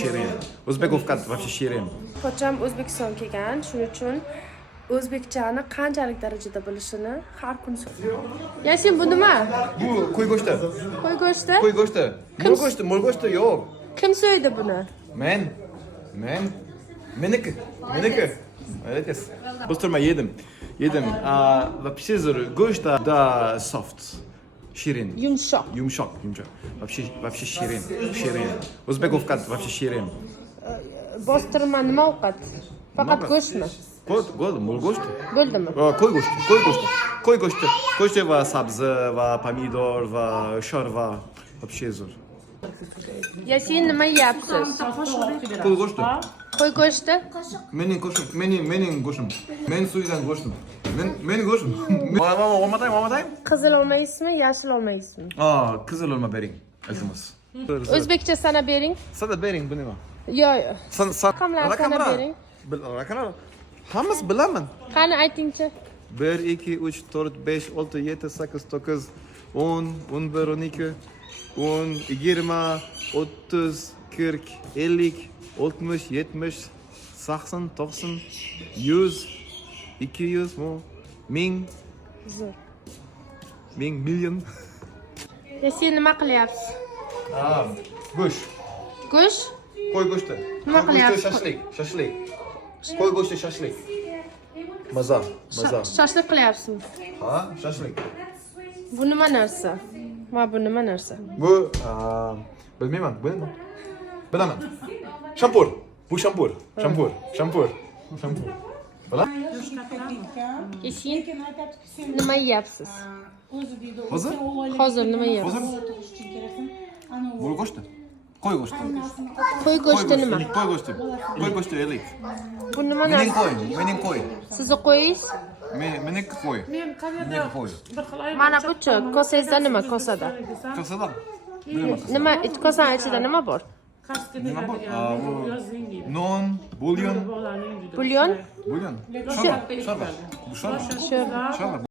shirin. O'zbek ovqat вообще shirin. Pocham O'zbekistonga kelgan, shuning uchun o'zbekchani qanchalik darajada bilishini har kun Yasin, bu nima? Bu qo'y go'shti. Qo'y go'shti? Qo'y go'shti. Mol go'shti yo'q. Kim so'ydi buni? Men. Meniki. Молодец. Быстрыма yedim. Вообще go'sht да soft. Shirin. Yumshoq. Вообще shirin. O'zbek ovqat вообще shirin. Bostirma nima ovqat? Faqat go'shtmi? Mol go'shti. Bo'ldimi? Qo'y go'shti. Go'shti va sabzi va pomidor va shorva. Вообще zo'r. Yasin, nima yeyapsiz? Qo'y go'shti. Qo'y go'shti? Mening go'shtim. Men so'ygan go'shtim. Men go'shtim. One more time. Qizil olmaysizmi, yashil olmaysizmi? Qizil olma bering. Iltimos. O'zbekcha sana bering. Sana bering bu nima? Yo'q. Raqamlar sana bering. Raqamlar. Hammasi bilaman. Qani aytingchi. 1 2 3 4 5 6 7 8 9 10 11 12 10 20 30 40 50 60 70 80 90 100 200 1000 Zo'r. 1000 million. Yasin, nima qilyapsiz? Go'sht. Go'sht? Qo'y go'shti. Nima qilyapsiz? Shashlik. Qo'y go'shti shashlik. Maza. Shashlik qilyapsizmi? Ha, shashlik. Bu nima narsa? Bu nima narsa? Bu bilmayman, bu nima? Bilaman. Shampur. Bu shampur. Bilan? Yasin, nima yeyapsiz? Hozir nima yeyapsiz? Mol go'shti. Qo'y go'shti. Qo'y go'shti nima? Qo'y go'shti elik. Bu nima narsa? Mening qo'y. Sizni qo'yingiz? Meniki qo'y. Mana bu-chi, kosangizda nima kosada? Kosada. Nima kosani ichida nima bor? Nima bor? Non, bulyon. Bulyon? Shorba. Sho'rva.